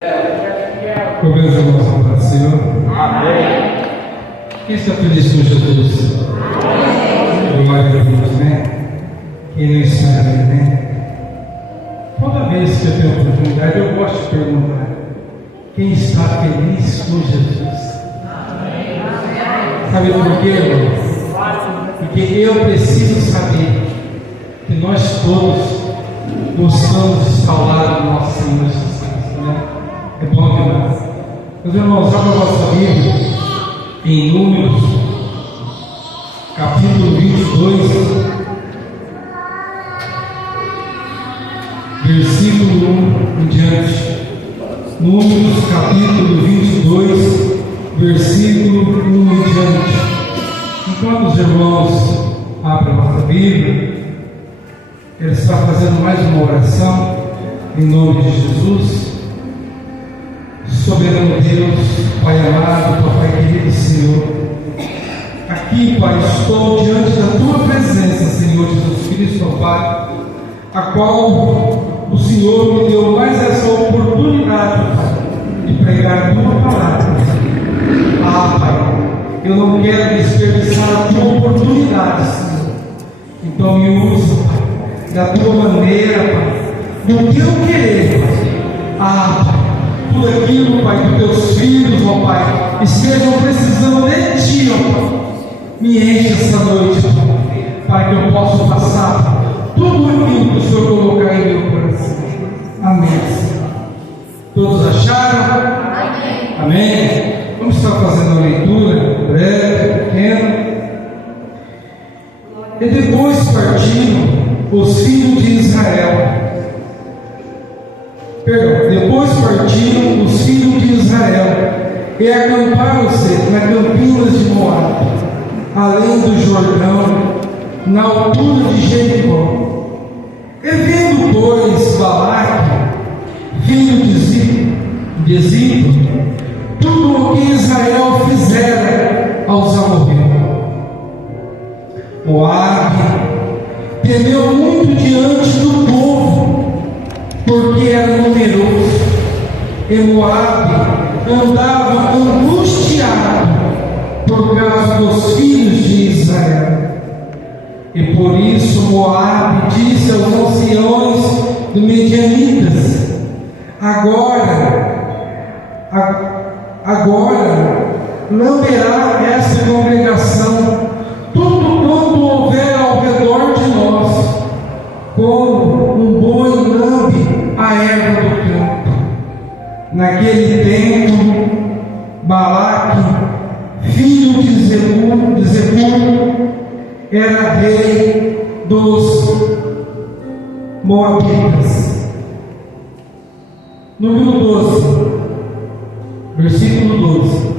Convido a nossa para o Senhor. Amém. Quem está feliz com Jesus? Glória a Deus, né? Quem não está, né? Toda vez que eu tenho oportunidade, eu gosto de perguntar: quem está feliz com Jesus? Amém. Sabe por quê, irmãos? Porque eu preciso saber que nós todos gostamos de estar ao lado do nosso Senhor Jesus Cristo, né? É bom demais. Meus irmãos, abra a vossa Bíblia em Números, capítulo 22, versículo 1 em diante. Números, capítulo 22, versículo 1 em diante. Enquanto os irmãos abrem a vossa Bíblia, ele está fazendo mais uma oração em nome de Jesus. Soberano Deus, Pai amado, Papai querido Senhor, aqui, Pai, estou diante da Tua presença, Senhor Jesus Cristo, ó Pai, a qual o Senhor me deu mais essa oportunidade, Pai, de pregar a Tua palavra. Ah, Pai, eu não quero desperdiçar a Tua oportunidade, Senhor. Então me usa, Pai, da Tua maneira, Pai, do Teu querer, Pai. Ah, Pai, tudo aquilo, Pai, que Teus filhos, ó Pai, estejam precisando de Ti, ó Pai, me enche essa noite, Pai, para que eu possa passar tudo aquilo que o Senhor colocar em meu coração. Amém. Todos acharam? Amém. Amém. Vamos estar fazendo a leitura breve, pequena. E depois partiram os filhos de Israel. Depois partiram os filhos de Israel e acamparam-se na campinas de Moabe, além do Jordão, na altura de Jericó. E vendo, pois, Balaque, filho de Zipo, tudo o que Israel fizera aos amorreus, Moabe temeu muito diante do povo, porque era numeroso, e Moabe andava angustiado por causa dos filhos de Israel. E por isso Moabe disse aos anciões dos medianitas: agora lamberá esta congregação tudo quanto houver ao redor de nós, como um boi lambe a erva do campo. Naquele tempo, Balaque, filho de Zebul, era rei dos Moabitas. Número 12, versículo 12.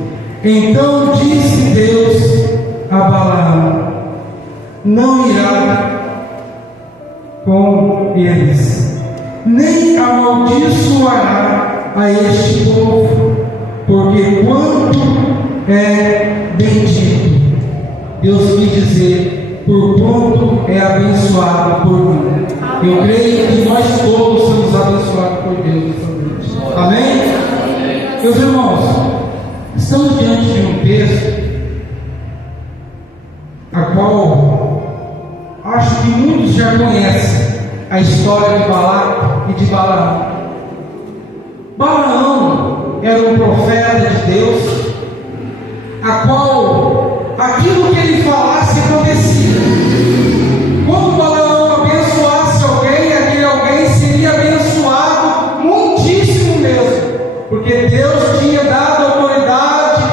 Então disse Deus a Balaão: não irá com eles, nem amaldiçoará a este povo, porque quanto é bendito, Deus quis dizer, por quanto é abençoado por mim. Eu creio que nós todos somos abençoados por Deus. Amém? Meus irmãos, estamos diante de um texto a qual acho que muitos já conhecem a história de Balaque e de Balaão. Balaão era um profeta de Deus, a qual aquilo que ele falasse acontecia. Quando Balaão abençoasse alguém, aquele alguém seria abençoado muitíssimo mesmo, porque Deus tinha dado autoridade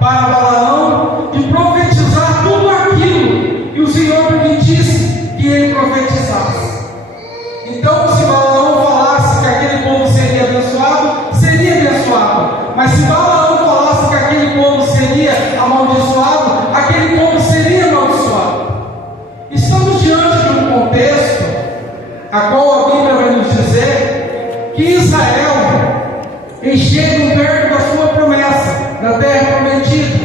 para Balaão de profetizar tudo aquilo que o Senhor permitisse que ele profetizasse. Então, se Balaão falasse que aquele povo seria abençoado, seria abençoado. Mas se Balaão falasse que aquele povo seria amaldiçoado, aquele povo seria amaldiçoado. Estamos diante de um contexto a qual a Bíblia vai nos dizer que Israel chega perto da sua promessa, da terra prometida.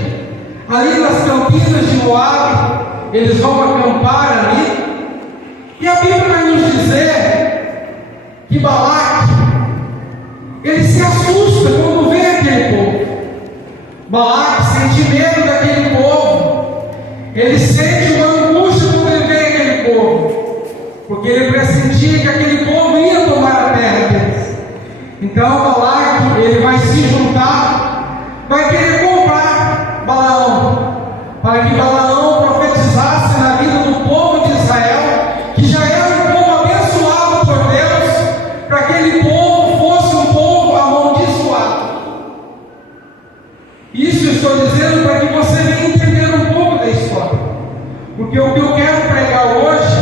Ali nas campinas de Moabe, eles vão acampar ali. E a Bíblia vai nos dizer que Balaque, ele se assusta quando vê aquele povo. Balaque sente medo daquele povo. Ele sente uma angústia quando ele vê aquele povo, porque ele pressentia que aquele povo ia tomar a terra deles. Então Balaque, ele vai se juntar, vai querer comprar Balaão, para que Balaão profetizasse na vida do povo de Israel, que já era um povo abençoado por Deus, para que aquele povo fosse um povo amaldiçoado. Isso eu estou dizendo para que você venha entender um pouco da história, porque o que eu quero pregar hoje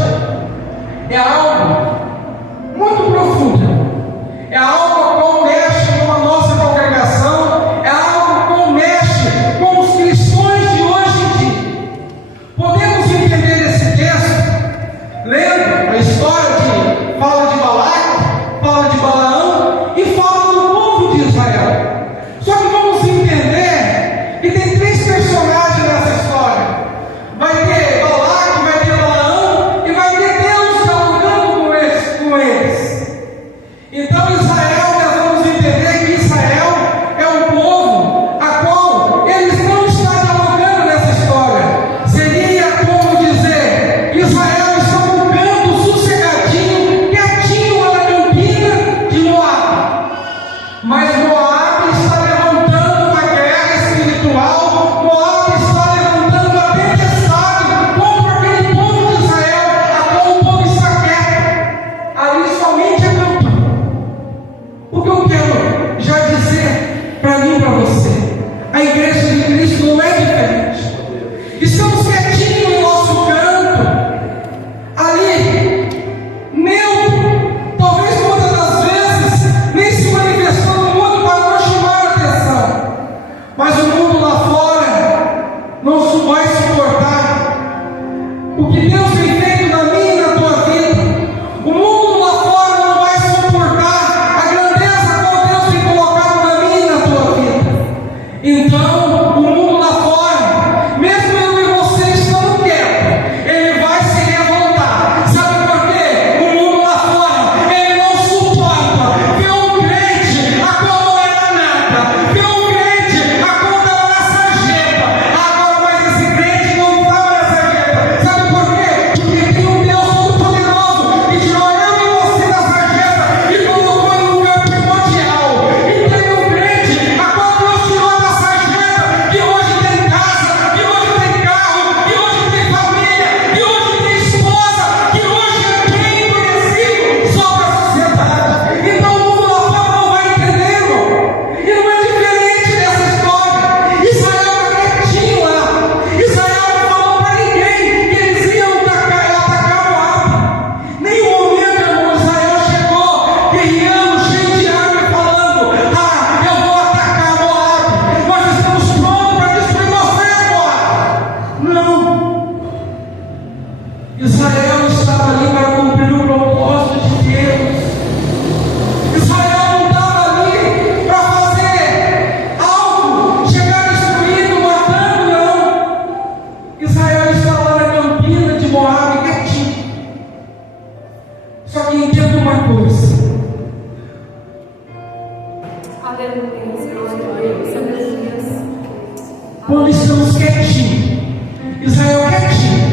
é algo muito profundo, é algo a qual mexe com a nossa congregação, é algo a qual mexe com os cristãos de hoje em dia. Podemos entender esse texto lendo a história fala de Balaque, fala de Balaão e fala do povo de Israel. Só que vamos entender que tem três personagens nessa história. Vai ter Balaque, vai ter Balaão e vai ter Deus dialogando com eles. Então Israel, nós vamos entender que Israel é um povo a qual eles não estão dialogando nessa história. Seria como dizer: Israel está num canto sossegadinho, quietinho lá na campina de Moab. Mas Moab está levantando uma guerra espiritual, Moab está levantando uma tempestade contra aquele povo de Israel, a qual o povo está quieto. Ali somente é campo. O que eu quero já dizer para mim e para você, a igreja de Cristo não é diferente. Estamos quietinhos no nosso canto, ali, neutro, talvez muitas das vezes nem se manifestando muito para não chamar a atenção, mas o mundo lá fora não vai suportar o que Deus tem feito na minha e na tua vida. O mundo lá fora não vai suportar a grandeza que Deus tem colocado na minha e na tua vida. Então, o mundo lá fora, mesmo eu e você estando quietos, ele vai se levantar. Sabe por quê? O mundo lá fora, ele não suporta ver um crente a qual não era nada, ver um crente a qual estava na sarjeta. Agora, mas esse crente não estava na sarjeta. Sabe por quê? Porque tem um Deus todo-poderoso que tirou eu e você da sarjeta e colocou em um lugar primordial. E tem um crente a qual Deus tirou da sarjeta, que hoje tem casa, que hoje tem carro, que hoje tem família, que hoje tem esposa, que hoje é bem conhecido sobre a sociedade. Então o mundo lá fora não vai entendendo. E não é diferente dessa história. Israel está quietinho lá. Israel não falou para ninguém que eles iam atacar Moab. Nenhum momento, irmão, Israel chegou guerreando, cheio de arma e falando: eu vou atacar Moab. Nós estamos prontos para destruir vocês, Moab. Não. Israel estava ali para cumprir o propósito de Deus. Israel não estava ali para fazer algo, chegar destruindo, matando, não. Israel estava lá na campina de Moab, quietinho. Só que entenda uma coisa: quando estamos quietinhos, Israel quietinho,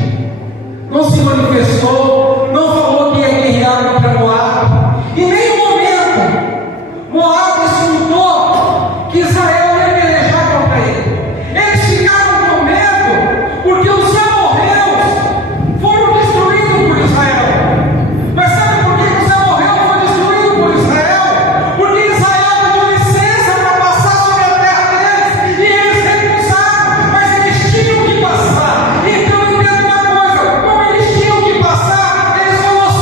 não se manifestou, não falou que ia guerrear contra Moab. Em nenhum momento Moab escutou que Israel ia pelejar contra ele. Eles ficaram com medo porque os amorreus foram destruídos por Israel. Mas sabe por que os amorreus foram destruídos por Israel? Porque Israel pediu licença para passar sobre a terra deles e eles recusaram, mas eles tinham que passar. Então entenda uma coisa: como eles tinham que passar, eles falaram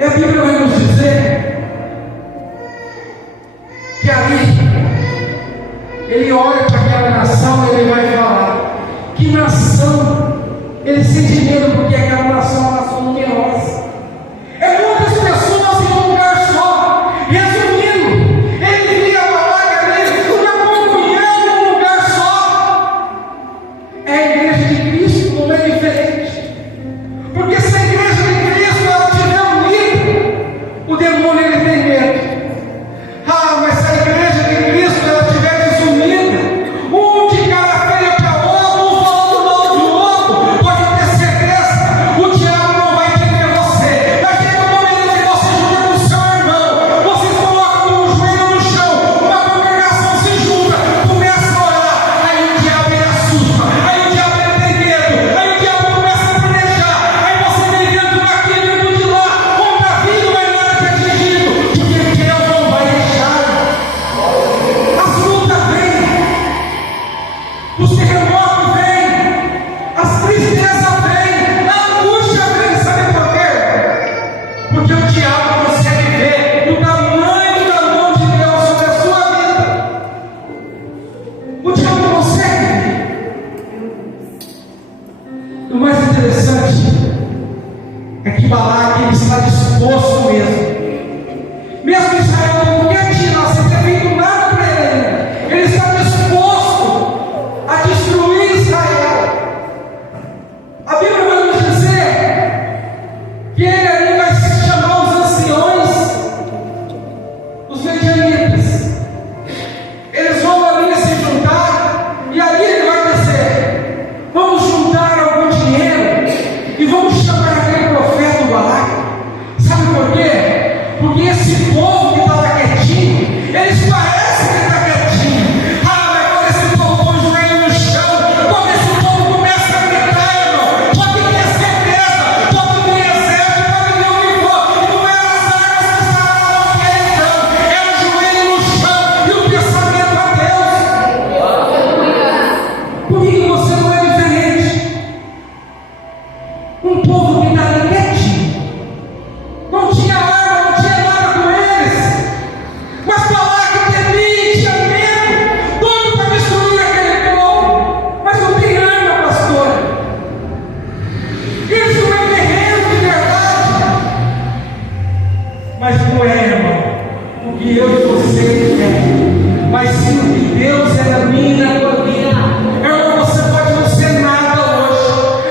E a Bíblia vai nos dizer que ali ele olha para aquela nação e ele vai falar: que nação! Ele sente medo porque aquela nação é uma nação numerosa. É muitas pessoas em um lugar só. Resumindo, ele via Balaque ali uma comunhão em um lugar só. É a igreja de Cristo, não é diferente. Porque se a igreja de Cristo ela estiver unida, o demônio ele tem medo. Mas se a igreja de Cristo ela estiver desunida, um de cara feia para o outro, um falando mal do outro, pode ter certeza, o diabo não vai entender você. Mas chega um momento que você junta com o seu irmão, vocês colocam o joelho no chão, uma congregação se junta, começa a orar, aí o diabo ele assusta, aí o diabo ele tem medo, aí o diabo começa a planejar, aí você vem dentro daqui, dentro de lá, um Davi não vai nada te atingido, porque Deus não vai deixar. As lutas vêm, os terremotos vêm, as tristezas vêm, a angústia vem, sabe por quê? Porque o diabo consegue ver o tamanho da mão de Deus sobre a sua vida. O diabo consegue ver. O mais interessante é que Balaque ele está disposto mesmo Israel não quer tirar, sem ter feito nada para ele, ele está disposto a destruir Israel. A Bíblia vai nos dizer que ele ali vai chamar os anciões, os medianitas. Eles vão ali se juntar, e ali ele vai dizer: vamos juntar algum dinheiro e vamos chamar aquele profeta Balaque. Sabe por quê? Porque esse povo que estava quietinho, eles parecem que está quietinho. Mas quando esse povo põe o joelho no chão, quando esse povo começa a gritar, irmão, pode ter certeza, pode vir exército, pode vir o que for, e não é as armas que estavam ao pé, então, é o joelho no chão e o pensamento a Deus. Comigo você não é diferente. Um povo que está ali quietinho, não tinha arma, não tinha nada com eles, mas Balaque temia, tinha medo, doido para destruir aquele povo, mas não tem arma, pastor. Isso não é guerreiro de verdade, mas não é, irmão, o que eu e você quer, mas sim o que Deus é na minha e na tua vida. Irmão, você pode não ser nada hoje,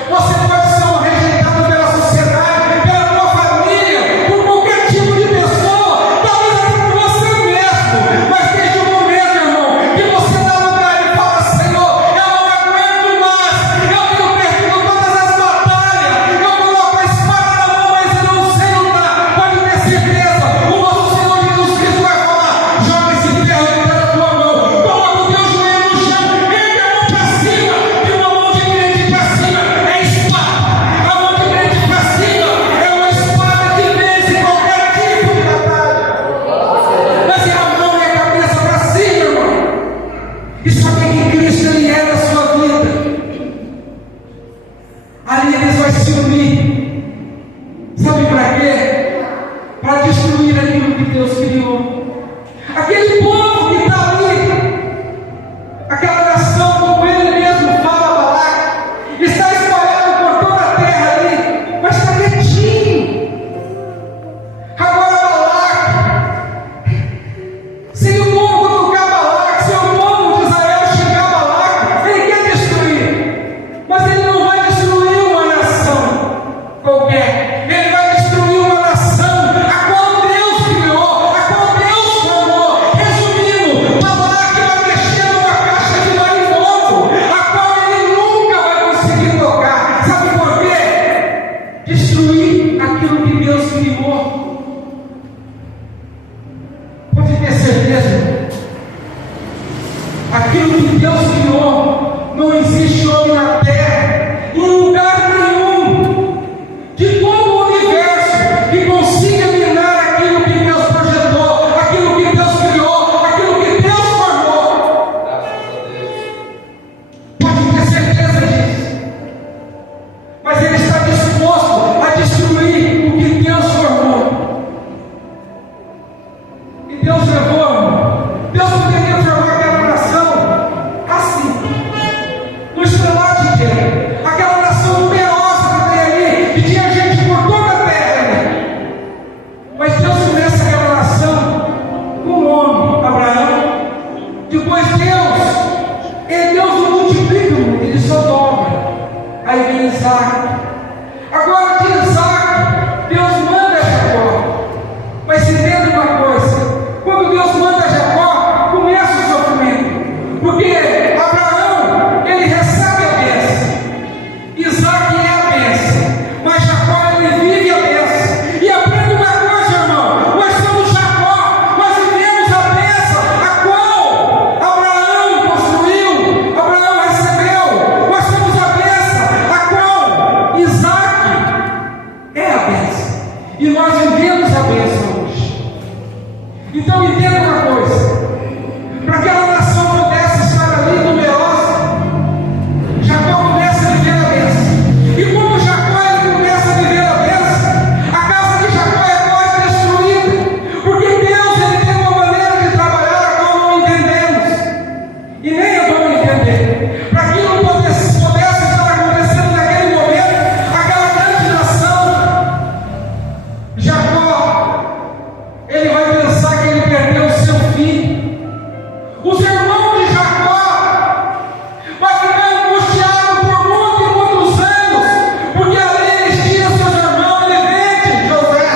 você pode ser um rejeitado pela sociedade, pela tua família, por qualquer tipo de pessoa, talvez até por você mesmo, mas desde o momento, irmão, que você dá lugar e fala: Senhor, eu não aguento mais, eu tenho perdido todas as batalhas, eu coloco a espada na mão, mas eu não sei lutar. Pode ter certeza, o nosso Senhor Jesus Cristo vai falar: joga esse ferro dentro da tua mão, coloca o teu joelho no chão, ergue a mão para cima, e uma mão de crente para cima é espada, a mão de crente para cima é uma espada que vence qualquer tipo de batalha. Mas é a mão e a cabeça para cima, irmão, e saber que Cristo ele é na sua vida. Ali eles vão se unir, sabe para quê? Para destruir aquilo que Deus criou. Aquele povo que está ali, aquela nação, como ele mesmo fala, Balaque, está espalhado por toda a terra ali, mas está quietinho. Agora Balaque, se o povo cutucar Balaque, se o povo de Israel xingar Balaque, ele quer destruir, mas ele não vai destruir uma nação qualquer, ele vai destruir uma nação a qual Deus criou, a qual Deus formou. E nós vivemos a bênção hoje. Então entenda uma coisa: para que aquela nação pudesse estar ali numerosa, Jacó começa a viver a bênção. E quando Jacó ele começa a viver a bênção, a casa de Jacó é quase destruída, porque Deus ele tem uma maneira de trabalhar a qual não entendemos, e nem eu vou entender. Para que não pudesse estar acontecendo naquele momento, aquela grande nação, Jacó, ele vai pensar que ele perdeu o seu filho. Os irmãos de Jacó vão ficar angustiados por muitos e muitos anos, porque ali eles tiram seus irmãos, ele vende José,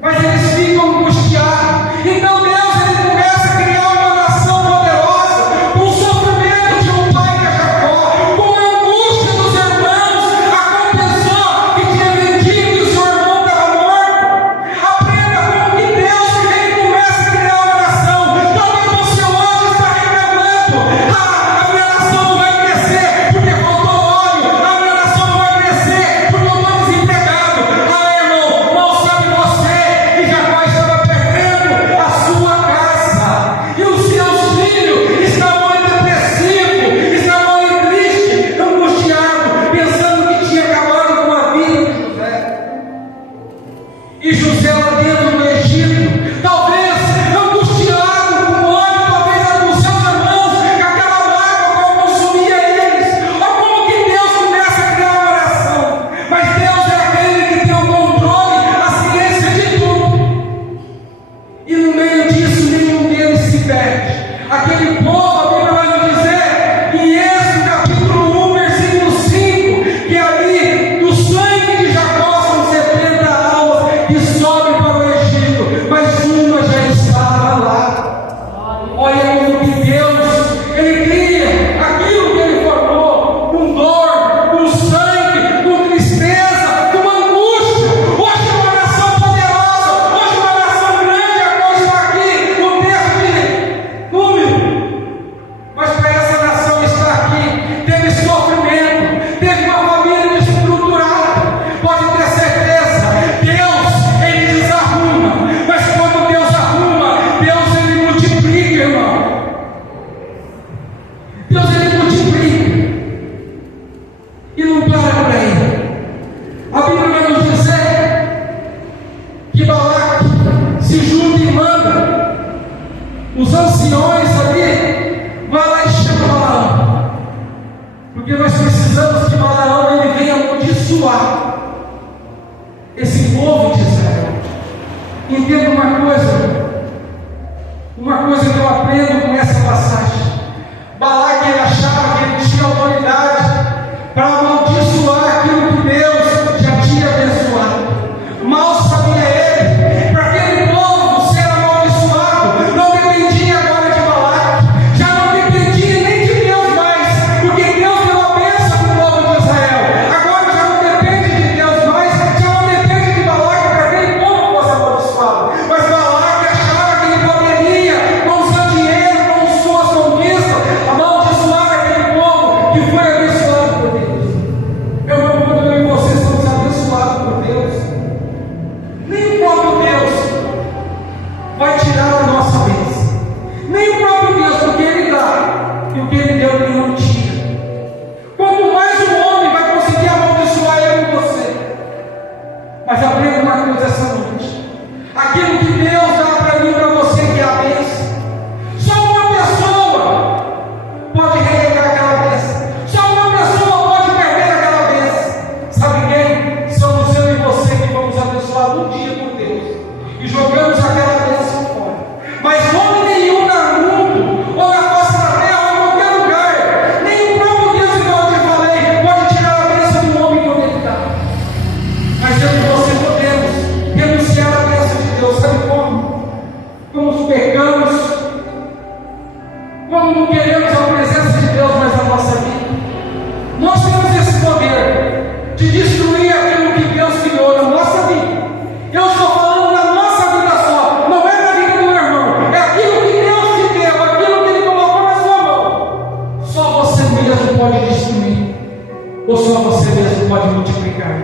mas eles ficam angustiados. Então Deus ele começa a criar uma nação poderosa, com o sofrimento de um pai de Jacó, com a angústia dos irmãos, a pessoa que tinha vendido e o seu irmão estava morto. Aprenda como que Deus ele começa a criar uma nação. Talvez você hoje está reclamando: a minha nação não vai crescer porque faltou óleo, a minha nação não vai crescer porque eu estou desempregado. Irmão, mal sabe você que Jacó estava perdendo a sua casa, e os seus filhos estavam depressivos, estavam tristes, angustiados, pensando que tinha acabado com a vida de José. E José lá dentro do Egito, talvez angustiado com ódio, talvez com seus irmãos, com aquela mágoa qual consumia eles. Olha como que Deus começa a criar uma nação. Mas Deus é aquele que tem o controle, a ciência de tudo. E no meio disso, nenhum deles se perde. Aquele povo, a Bíblia vai nos dizer, em Êxodo capítulo 1, versículo 5, que ali, do sangue de Jacó, são 70 almas que sobem para o Egito, mas uma já estava lá. Olha como que Deus, ele cria aquilo que ele formou, com dor, com sangue, com tristeza, com angústia. Hoje uma nação poderosa, hoje uma nação grande, a qual está aqui no texto de Número. Mas para essa nação estar aqui, teve sofrimento, teve uma família desestruturada. Pode ter certeza, Deus ele desarruma, mas quando Deus arruma, Deus ele multiplica, irmão. Deus ele multiplica. E não para por aí. A Bíblia vai nos dizer que Balaque se junta e manda os anciões ali, vai lá e chama Balaão, porque nós precisamos que Balaão ele venha amaldiçoar esse povo de Israel. Entenda uma coisa que eu aprendo com essa passagem. Balaque ele achava que ele tinha autoridade para amaldiçoar aquilo que Deus já tinha abençoado. Mal sabia ele, para aquele povo ser amaldiçoado não dependia agora de Balaque, já não dependia nem de Deus mais, porque Deus deu a bênção para o povo de Israel. Agora já não depende de Deus mais, já não depende de Balaque para aquele povo fosse amaldiçoado. Mas Balaque achava que ele poderia, com seu dinheiro, com suas conquistas, amaldiçoar aquele povo que foi abençoado por Deus. Quando eu e vocês somos abençoados por Deus, nem o próprio Deus vai tirar a nossa bênção. Nem o próprio Deus, porque Ele dá, e o que Ele deu Ele não tira. Quanto mais o homem vai conseguir amaldiçoar eu e você. Mas aprenda uma coisa essa noite: aquilo que Deus dá para mim e para você, que é a bênção, só uma pessoa pode renegar aquela bênção, só uma pessoa pode perder aquela bênção. Sabe quem? Somos eu e você que vamos abençoar um dia por Deus e jogamos aquela bênção fora. Mas homem nenhum no mundo, ou na face da terra, ou em qualquer lugar, nem o próprio Deus, igual eu te falei, pode tirar a bênção do homem quando ele dá. Mas eu e você podemos renunciar à bênção de Deus. Sabe como? Como pecamos, como não queremos a presença de Deus mais na nossa vida. Nós temos esse poder de destruir aquilo que Deus criou na nossa vida. Eu estou falando da nossa vida só, não é da vida do irmão. É aquilo que Deus te deu, aquilo que Ele colocou na sua mão. Só você mesmo pode destruir, ou só você mesmo pode multiplicar.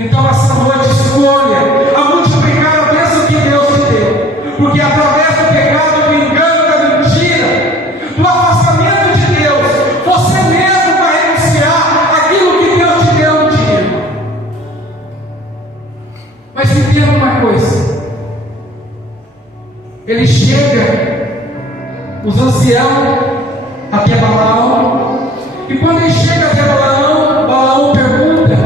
Então essa noite escolha Mas entenda uma coisa: ele chega, os anciãos, até Balaão, e quando ele chega até Balaão, Balaão pergunta.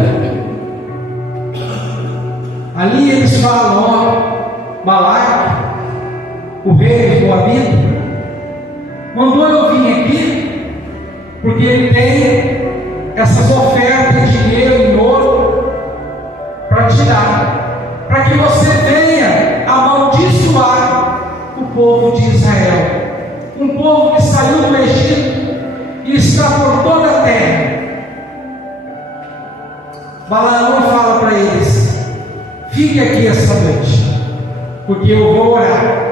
Ali eles falam: ó, Balaque, o rei do Moabita, mandou eu vir aqui, porque ele tem essas ofertas de dinheiro e ouro para te dar, para que você venha amaldiçoar o povo de Israel, um povo que saiu do Egito e está por toda a terra. Balaão fala para eles: fique aqui essa noite, porque eu vou orar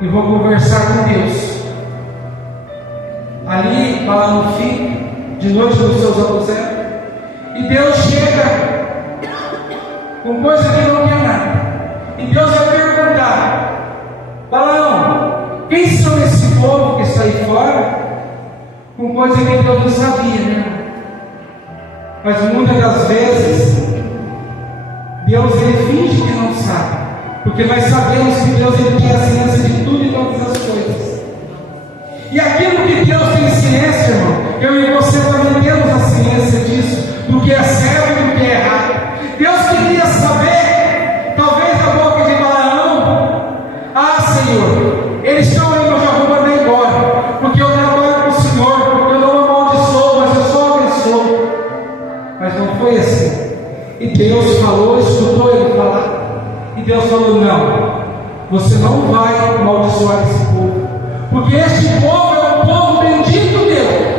e vou conversar com Deus. Ali Balaão fica de noite nos seus aposentos, e Deus chega com coisa que não quer nada, e Deus vai perguntar: Balaão, quem são esse povo que está aí fora? Com coisa que Deus não sabia, né? Mas muitas das vezes Deus ele finge que não sabe, porque nós sabemos que Deus ele tem a ciência de tudo e todas as coisas. E aquilo que Deus tem ciência, irmão, eu e você também temos a ciência disso, do que é certo e do que é errado. Deus queria saber, talvez da boca de Balaão: ah, Senhor, eles estão indo, eu já vou mandar embora, porque eu trabalho com o Senhor, eu não amaldiçoo, mas eu só abençoo. Mas não foi assim. E Deus falou, escutou ele falar, e Deus falou: não, você não vai amaldiçoar esse povo, porque este povo é um povo bendito meu.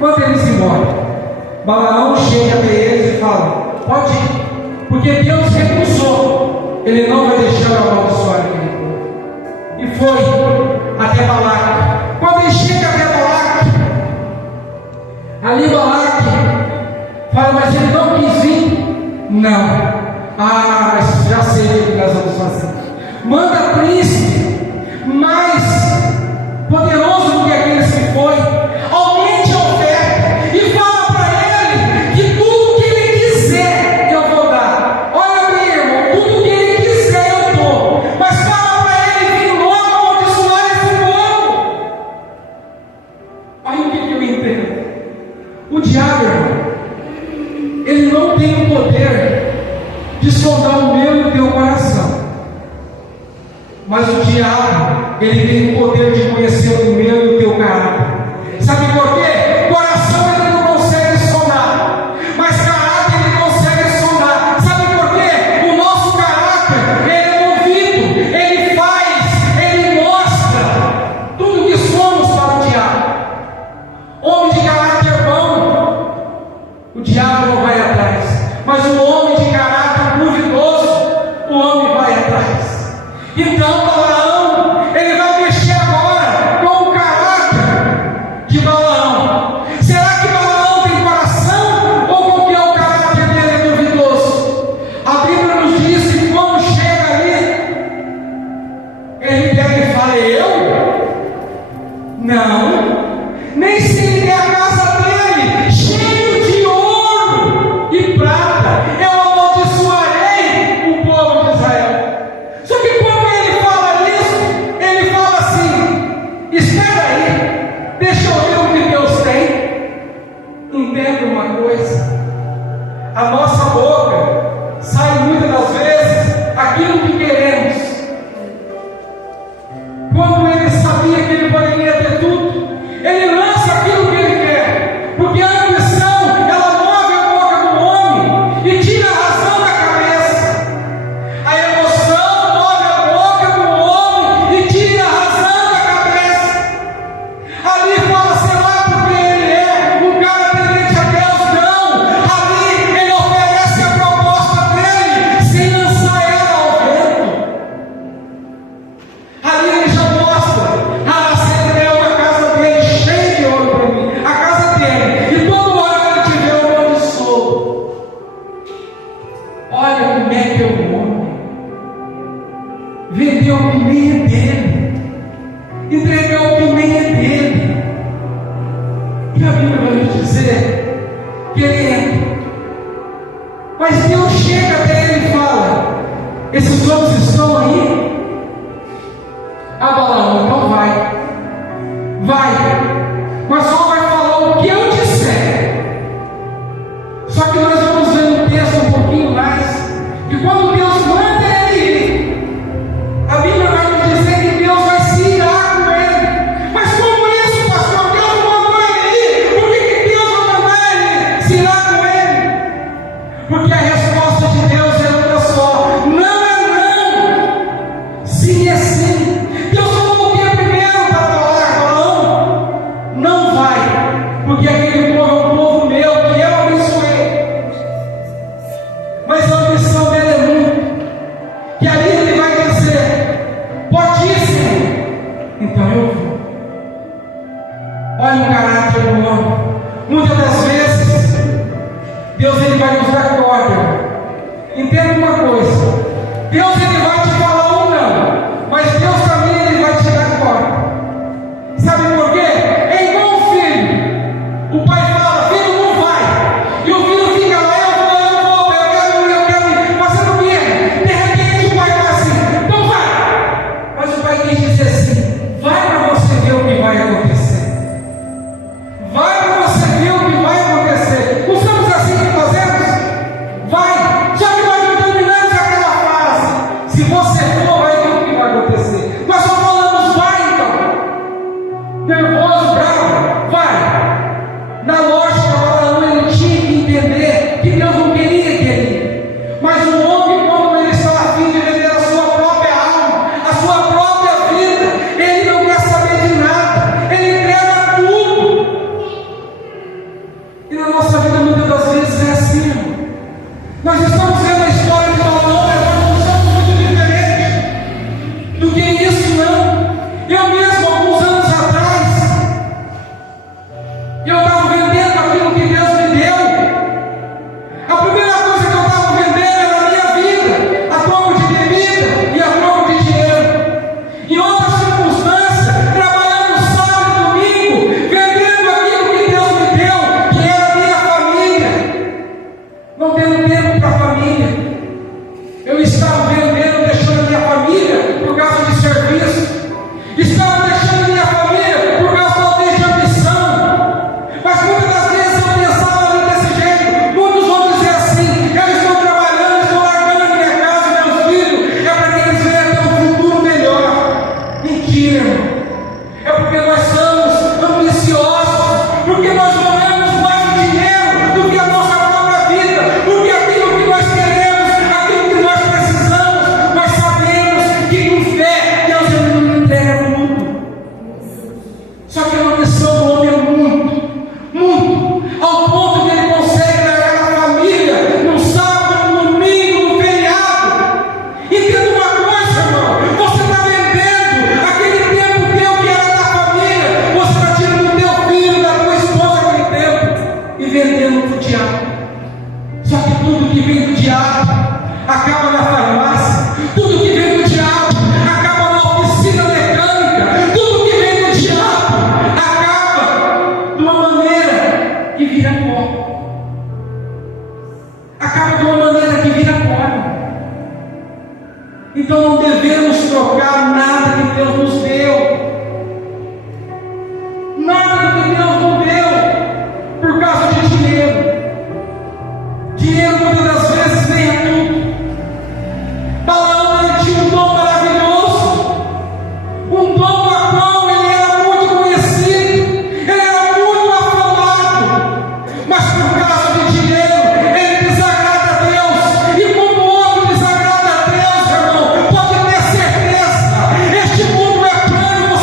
Manda eles embora. Balaão chega até eles e fala: pode ir, porque Deus recusou, ele não vai deixar eu amaldiçoar aquele povo. E foi até Balaque. Quando ele chega até Balaque, ali Balaque fala: mas ele não quis vir? Não. Ah, mas já sei o que nós vamos fazer. Manda príncipe mais poderoso do que aqueles que foi, aumente a oferta e fala para ele que tudo que ele quiser eu vou dar. Olha, meu irmão, tudo que ele quiser eu dou, mas fala para ele vir logo amaldiçoar esse povo. Olha o que eu entendo. O diabo, irmão, ele não tem o poder de sondar o meu e o teu coração, mas o diabo, ele tem o poder de conhecer o meu e o teu caráter. Sabe por quê? Coração ele não consegue sondar, mas caráter ele consegue sondar. Sabe por quê? O nosso caráter, ele é movido, ele faz, ele mostra tudo que somos para o diabo. Homem de caráter bom, o diabo não vai atrás, mas o homem de caráter duvidoso, o homem vai atrás. Então Balaão, ele vai mexer agora com o caráter de Balaão. Será que Balaão tem coração, ou com que é o caráter dele é duvidoso? A Bíblia nos diz que quando chega ali, ele pega e fala: eu? Não, nem se ele der a casa dele cheio de ouro e prata, eu amaldiçoarei o povo de Israel. Só que quando ele fala isso, ele fala assim: espera aí, deixa eu ver o que Deus tem. Entenda uma coisa: a nossa boca sai muitas das vezes aquilo que queremos. Quando ele sabia que ele poderia ter tudo, ele lança aquilo que ele quer, porque a ambição ela move a boca do homem e tira a razão da cabeça. A emoção move a boca do homem e tira a razão da cabeça. Ali fala: será porque ele é um cara temente a Deus? Não. Ali ele oferece a proposta dele sem lançar ela ao vento. Ali ele já mostra: ah, se ele der uma casa dele cheia de ouro para mim, a casa dele, e todo ano que ele tiver eu amaldiçoo. Olha como é que é o homem. Vendeu a pimenha dele, entregou a pimenha dele. E a Bíblia vai nos dizer que ele entra Mas Deus chega até ele e fala: esses homens estão aí? Balaão, então vai, mas só vai falar o que eu disser. Só que nós vamos ver no texto um pouquinho mais, que quando Deus manda ele ir, a Bíblia vai nos dizer que Deus vai se irar com ele. Mas como isso, pastor? Deus não mandou ele ir. Por que Deus vai mandar ele se irar com ele? Porque a resposta de Deus é uma só: não é não, sim é sim. Deus falou o que primeiro para falar: Balaão, não vai, porque aquele povo é um povo meu, que eu abençoei. Mas a ambição dele é muito, que ali ele vai dizer: pode ir, Senhor. Então eu vou. Olha o caráter do homem. Muitas das vezes Deus ele vai nos dar corda. Entenda uma coisa: Deus ele vai te falar um não, mas Deus também ele vai te dar corda. Sabe por quê? É igual um filho. O pai fala: filho, não vai. E o filho fica lá: eu quero ir, fazendo o quê? De repente o pai fala assim: não vai. Mas o pai quis dizer assim: vai para você ver o que vai acontecer. Vai para você ver o que vai acontecer. Não somos assim que fazemos? Vai, já que nós não terminamos aquela fase. Se você for, vai ver o que vai acontecer. Nós só falamos vai então. Nervoso, bravo, vai. Na lógica, Balaão ele tinha que entender que Deus não queria que ele ia. Mas o homem, quando ele está a fim de vender a sua própria alma, a sua própria vida, ele não quer saber de nada. Ele entrega tudo. E na nossa vida muitas das vezes é assim, irmão. Nós estamos vendo a história de Balaão, mas nós não somos muito diferentes do que isso, não. Eu mesmo, alguns anos atrás, eu estava vendendo aquilo que Deus me deu. A primeira coisa que eu estava vendendo era a minha vida, a troco de bebida e a troco de dinheiro. Em outras circunstâncias, trabalhando sábado e domingo, vendendo aquilo que Deus me deu, que era a minha família. Não tendo tempo para a família. Eu estava vendendo, deixando a minha família por causa de serviço. Estava deixando a minha família por causa talvez de ambição. Mas muitas das vezes eu pensava ali desse jeito. Muitos vão dizer assim: eu estou trabalhando, estou largando a minha casa e meus filhos, é para que eles venham ter um futuro melhor. Mentira, irmão. É porque nós somos ambiciosos, porque nós olhamos mais o dinheiro do que a nossa própria vida, porque aquilo que nós queremos, aquilo que nós precisamos, nós sabemos que com fé Deus ele não entrega tudo. Só que a ambição do homem é muito, ao ponto que ele consegue largar a família no sábado, no domingo, no feriado. Entenda uma coisa, irmão: você está vendendo aquele tempo teu que era da família, você está tirando o teu filho, da tua esposa aquele tempo e vendendo para o diabo. Só que tudo que vem do diabo acaba na farmácia, tudo que vem do diabo acaba na oficina mecânica, tudo que vem do diabo acaba de uma maneira que vira pó. Acaba de uma maneira que vira pó. Então não devemos trocar nada que Deus nos deu. Nada do que Deus nos deu por causa de dinheiro. Dinheiro muitas das vezes nem é tudo. Balaão ele tinha um dom maravilhoso, um dom a qual ele era muito conhecido, ele era muito afamado, mas por causa de dinheiro ele desagrada a Deus. E como o outro desagrada a Deus, irmão, pode ter certeza, este mundo é plano,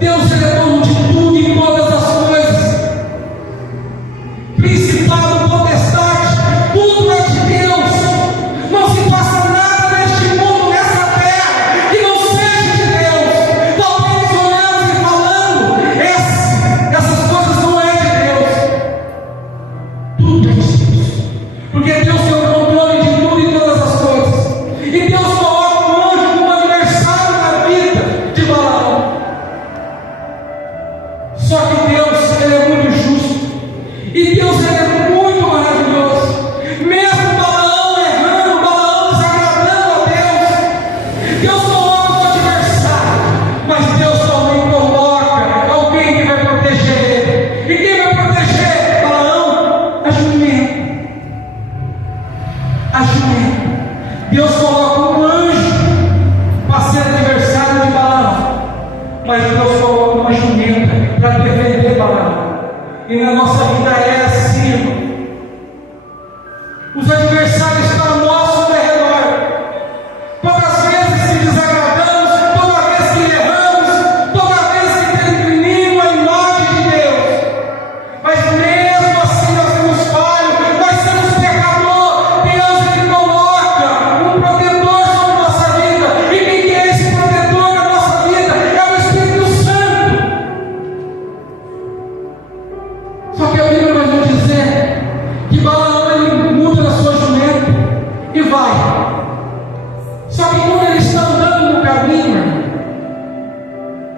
Deus ele é dono de tudo e todas as coisas. Principado, potestade, tudo é de Deus. Não se passa nada neste mundo, nessa terra, que não seja de Deus. Talvez olhando e falando, essas coisas não é de Deus. Tudo é de Deus. Porque Deus tem o controle de tudo e todas as coisas. E Deus coloca um anjo como adversário na vida de Balaão. Só que Deus, ele é muito justo. E Deus, ele é muito maravilhoso. Mesmo Balaão errando, Balaão desagradando a Deus, Deus coloca um adversário. Mas Deus também coloca alguém que vai proteger ele. E quem vai proteger Balaão? A jumenta. A jumenta. Deus coloca um anjo para ser adversário de Balaão. Mas Deus coloca uma jumenta para defender Balaão. E na nossa vida é assim, irmão. Os adversários estão ao nosso redor. Todas as vezes que desagradamos, toda vez que erramos, toda vez que transgredimos a imagem de Deus. Mas mesmo assim nós temos falho, nós somos pecador. Deus ele coloca um protetor sobre a nossa vida. E quem é esse protetor na nossa vida? É o Espírito Santo. Só que a Bíblia vai nos dizer que Balaão ele muda na sua jumenta e vai. Só que quando ele está andando no caminho,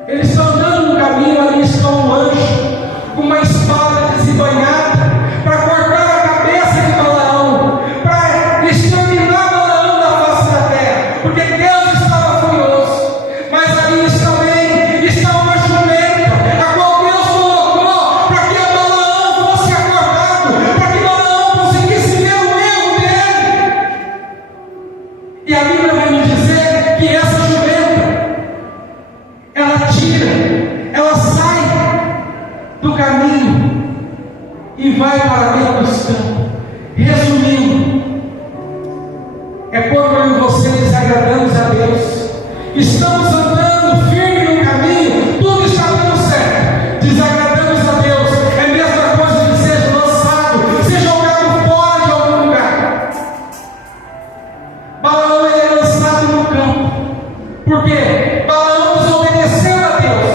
ele está andando no caminho, ali está um anjo com uma espada desembainhada para cortar a cabeça de Balaão, para exterminar Balaão da face da terra, porque Deus estava furioso. Mas ali também está uma jumenta, a qual Deus colocou para que a Balaão fosse acordado, para que Balaão conseguisse ver o erro dele. E a Bíblia vai nos dizer que essa jumenta, ela tira, ela sai do caminho e vai para dentro dos campos. Resumindo, é quando eu e você desagradamos a Deus, estamos andando firme no caminho, tudo está dando certo, desagradamos a Deus, é a mesma coisa de ser lançado, ser jogado fora de algum lugar. Balaão ele é lançado no campo. Por quê? Balaão desobedeceu a Deus.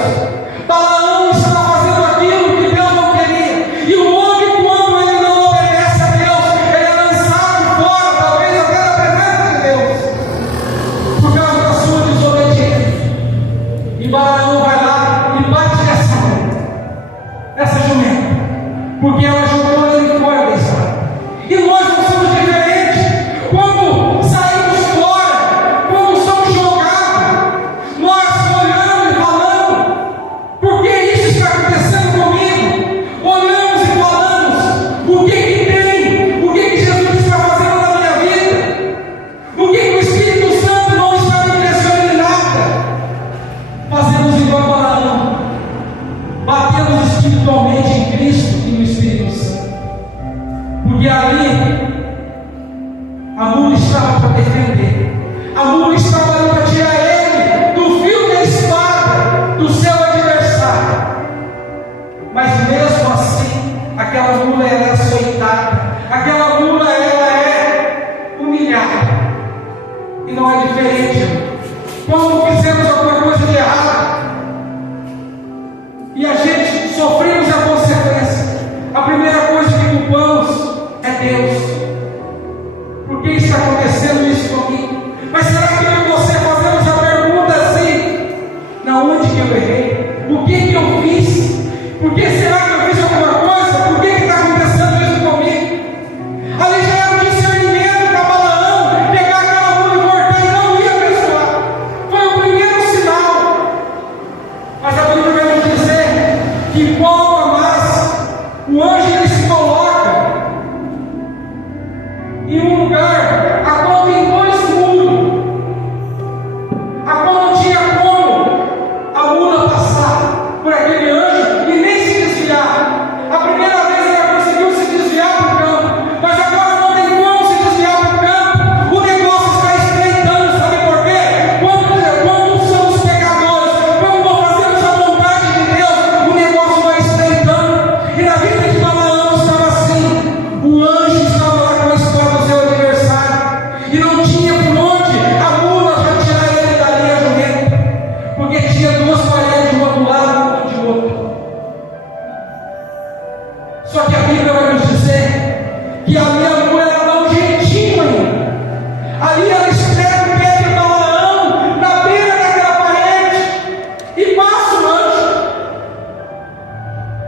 Balaão estava fazendo aquilo que Deus não queria. E o homem, quando ele não obedece a Deus, ele é lançado fora, talvez até da presença de Deus, por causa da sua desobediência. E Balaão vai lá e bate nessa jumenta, porque ela jogou ele fora da estrada. E nós não somos diferentes. Quando saímos fora, quando somos jogados, nós olhamos e falamos: por que isso está acontecendo comigo? Olhamos e falamos: o que tem? O que Jesus está fazendo na minha vida? O que o Espírito Santo não está me direcionando em nada? Fazemos igual Balaão, batemos espiritualmente em Cristo e no Espírito Santo.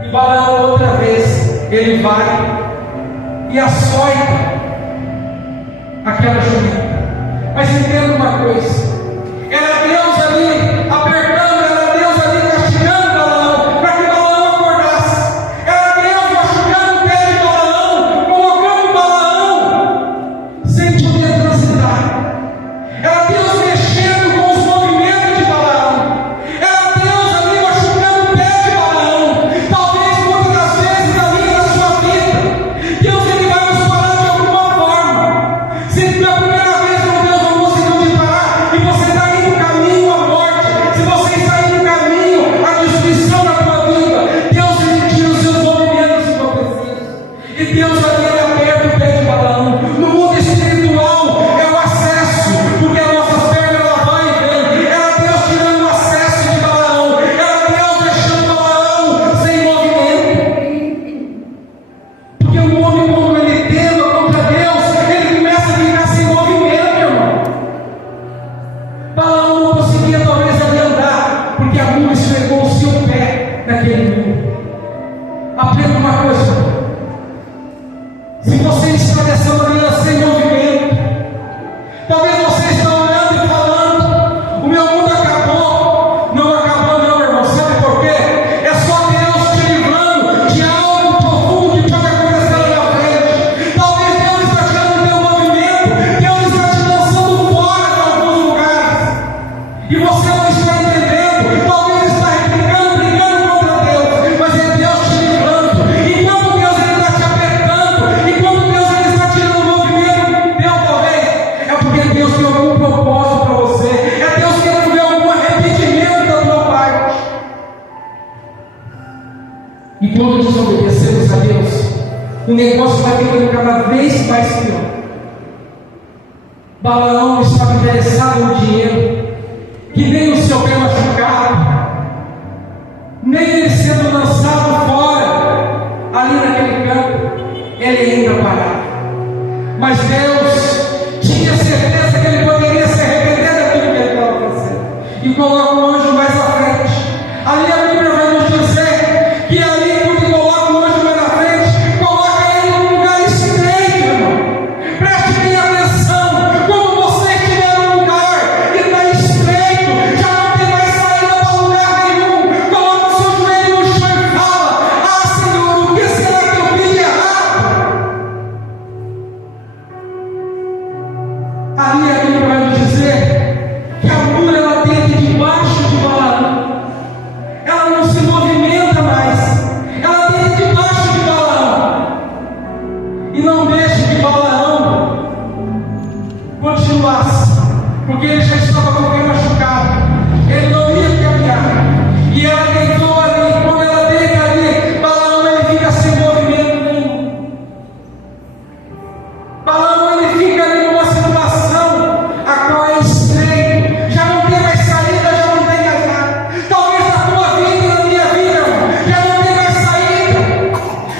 E Balaão outra vez, ele vai e açoita aquela jumenta. Mas entenda uma coisa, era Deus ali apertando, era Deus ali castigando Balaão, para que Balaão acordasse. Era Deus machucando o pé de Balaão, colocando Balaão sem poder transitar. Era Deus mexendo com os movimentos de Balaão. Era Deus ali machucando o pé de Balaão. Talvez muitas das vezes ali na sua vida, Deus ele vai nos parar de alguma forma. Se pela primeira vez Deus não conseguiu te parar e você está indo caminho à morte, se você está indo caminho à destruição da tua vida, Deus ele tira os seus movimentos entorpecidos. E Deus ali ele aperta o pé de Balaão. No mundo espiritual é o acesso, porque as nossas pernas ela vai e vem. Era Deus tirando o acesso de Balaão. Era Deus deixando Balaão sem movimento. Porque o homem, quando ele tenta contra Deus, ele começa a ficar sem movimento, irmão. Balaão não conseguia talvez ali andar, porque a mula esfregou o seu pé naquele muro. Aprenda uma coisa, irmão. Se você está nessa maneira sem movimento, talvez você está olhando e falando: o meu mundo acabou. Não acabou não, irmão. Sabe por quê? É só Deus te livrando de algo profundo que pode acontecer lá na frente. Talvez Deus está tirando o teu movimento, Deus está te lançando fora de alguns lugares, e você não está entendendo. Talvez está brigando contra Deus, mas é Deus te livrando. Enquanto Deus ele está te apertando, enquanto Deus ele está tirando o movimento teu, talvez é porque Deus tem algum propósito para você. É Deus querendo ver algum arrependimento da tua parte. E quando desobedecemos a Deus, o negócio vai ficando cada vez mais pior. Balaão não estava interessado no dinheiro, que nem o seu pé machucado, nem ele sendo lançado fora, ali naquele campo, ele ainda parava. Mas Deus tinha certeza que ele poderia se arrepender daquilo que ele estava fazendo, e coloca o anjo mais à frente. Ali a Bíblia vai nos dizer que ali, quando coloca o anjo mais na frente, coloca ele num lugar estreito, irmão. Preste bem atenção. Quando você estiver num lugar que está estreito, já não tem mais saída para lugar nenhum, coloca o seu joelho no chão e fala: ah, Senhor, o que será que eu fiz de errado? Ali a Bíblia vai nos dizer que a mula ela teve debaixo de Balaão. Ela não se movimenta mais. Ela teve debaixo de Balaão. E não deixe que Balaão continuasse, porque ele já estava com o pé machucado. Ele não ia caminhar. E ela deitou ali. Quando ela deita ali, Balaão ele fica sem movimento nenhum. Balaão ele fica ali numa situação a qual é estreito. Já não tem mais saída, já não tem mais nada. Talvez na tua vida e na minha vida, irmão, já não tem mais saída.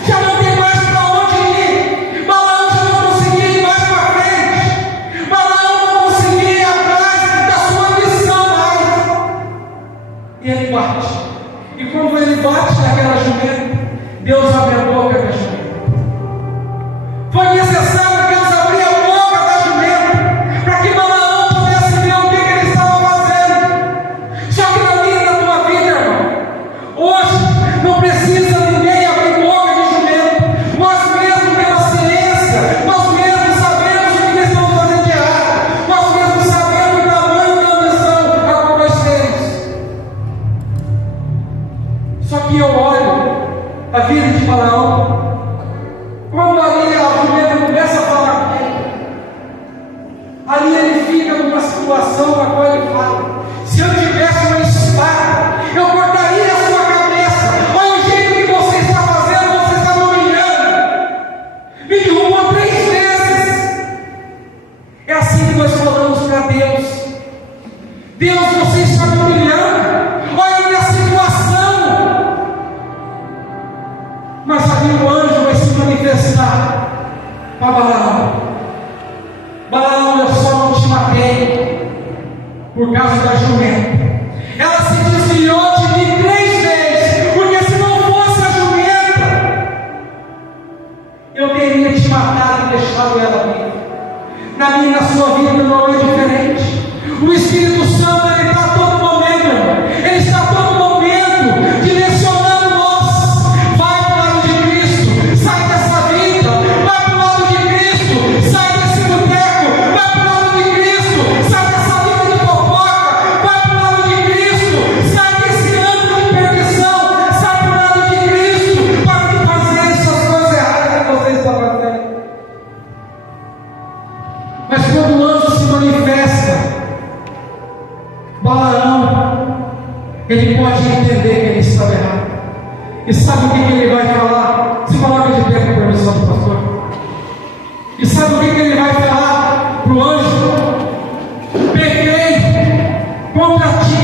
Já não tem mais para onde ir. Balaão já não conseguia ir mais para frente. Balaão não conseguia ir atrás da sua missão mais. E ele bate. E quando ele bate naquela jumenta, Deus abre a boca da jumenta. Foi necessário Deus abrir a boca da jumenta para que Balaão pudesse ver o que ele estava fazendo. Só que na minha e na tua vida, irmão, hoje não precisa ninguém abrir boca de jumenta. Nós mesmos temos ciência, nós mesmos sabemos o que estamos fazendo de errado, nós mesmos sabemos o tamanho da missão a qual nós temos. Só que eu olho a vida de Balaão. Quando ali a jumenta começa a falar com ele, ali ele fica numa situação na qual ele fala: se eu tivesse uma espada, eu cortaria a sua cabeça. Olha o jeito que você está fazendo, você está me humilhando. Me derrubou 3 vezes. É assim que nós falamos para Deus: Deus, você está me humilhando. Olha a minha situação. Mas ali o anjo vai se manifestar para Balaão. Balaão, eu só não te matei por causa da jumenta. Ela se desviou ele pode entender que ele estava errado. E sabe o que ele vai falar? Se coloca de pé com a permissão do pastor. E sabe o que ele vai falar para o anjo? Pequei contra ti.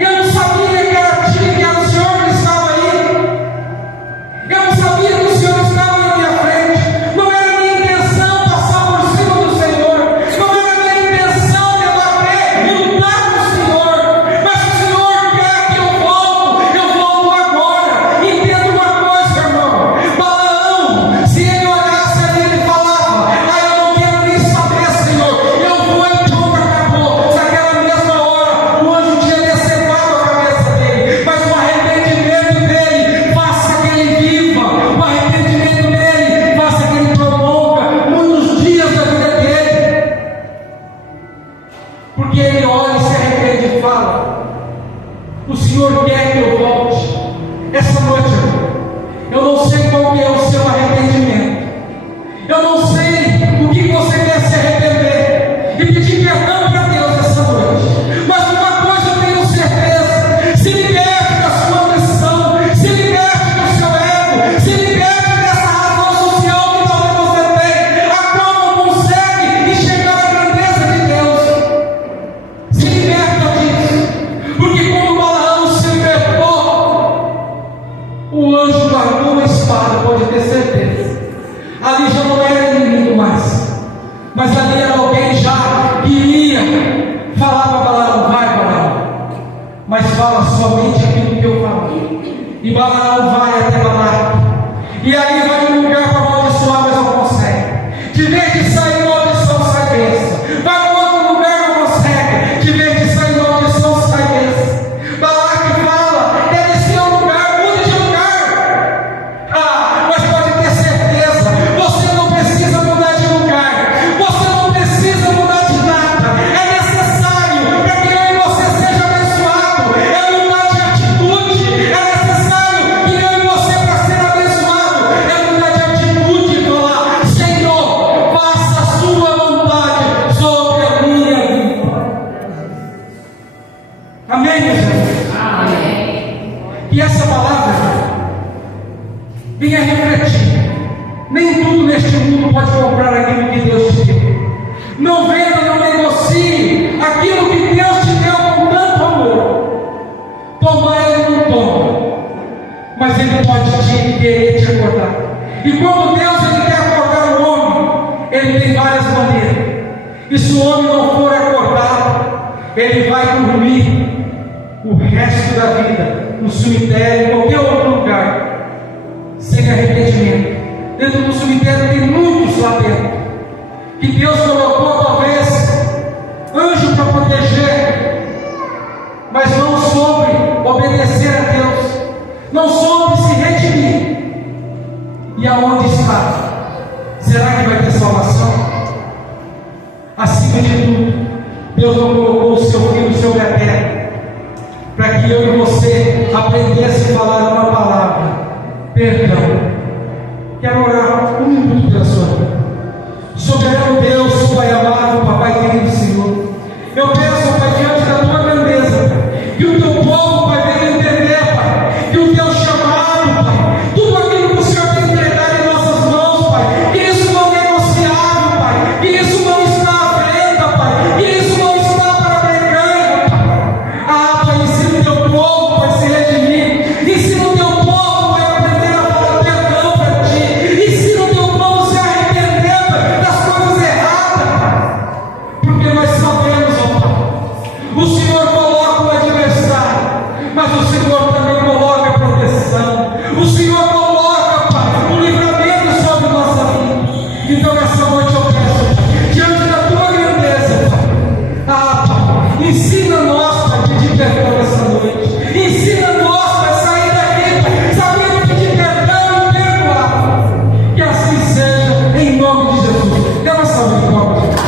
Eu não sabia que era ti, que era o Senhor que estava aí. Eu não sabia que o Senhor estava na minha frente. Não era minha intenção passar por cima do Senhor. Não era minha intenção debater e lutar com o Senhor. Mas se o Senhor quer que eu volto agora. Entenda uma coisa, irmão. Balaão, se ele olhasse ali, ele falava: ah, eu não quero nem saber, Senhor. Eu vou e pronto, acabou. Naquela mesma hora, o anjo tinha decepado a cabeça dele. Mas o arrependimento dele faça que ele viva. O arrependimento dele faça que ele prolonga muitos dias da vida dele. Porque ele olha e se arrepende e fala: o Senhor quer que eu volte. Essa noite, irmão, eu não sei qual que é o seu arrependimento. Eu não sei o que você quer se arrepender e pedir perdão para Deus essa noite. Mas uma coisa eu tenho certeza: se liberte da sua ambição, se liberte do seu ego, se liberte dessa razão social que talvez você tenha, a qual não consegue enxergar a grandeza de Deus. Se liberta disso, porque quando Balaão se libertou, o anjo guardou a espada, pode ter certeza. Ali já não era inimigo mais, mas ali era alguém já que iria falar para Balaão: vai, Balaão, mas fala somente aquilo que eu falei. E Balaão vai até Balaque, e aí vai um lugar para amaldiçoar, mas não consegue. De vez de sair maldição, sai bênção. Vai para outro lugar, não consegue. De vez de sair maldição, sai bênção. Balaque fala: deve ser um lugar, mude de lugar. Ah, mas pode ter certeza, você não precisa mudar de lugar, você não precisa mudar de nada. É necessário para que eu e você seja abençoado, é mudar de atitude. É necessário que eu e você, para ser abençoado, é mudar de atitude e falar: Senhor, faça a sua vontade sobre a minha vida. Amém, meus irmãos? Amém. Que essa palavra venha refletir. Nem tudo neste mundo pode comprar aquilo que Deus te deu. Não venda, não negocie aquilo que Deus te deu com tanto amor. Tomar ele não toma, mas ele pode querer te acordar. E quando Deus ele quer acordar o homem, ele tem várias maneiras. E se o homem não for acordado, ele vai dormir o resto da vida no cemitério, em qualquer outro lugar, sem arrependimento. Dentro do cemitério tem muitos lá dentro, que Deus colocou talvez anjo para proteger, mas não soube obedecer a Deus, não soube se redimir. E aonde está? Será que vai ter salvação? Acima de tudo, Deus não colocou o seu filho sobre a terra para que eu e você aprendesse a falar uma palavra: perdão. Quero orar um minuto pela sua vida. Soberano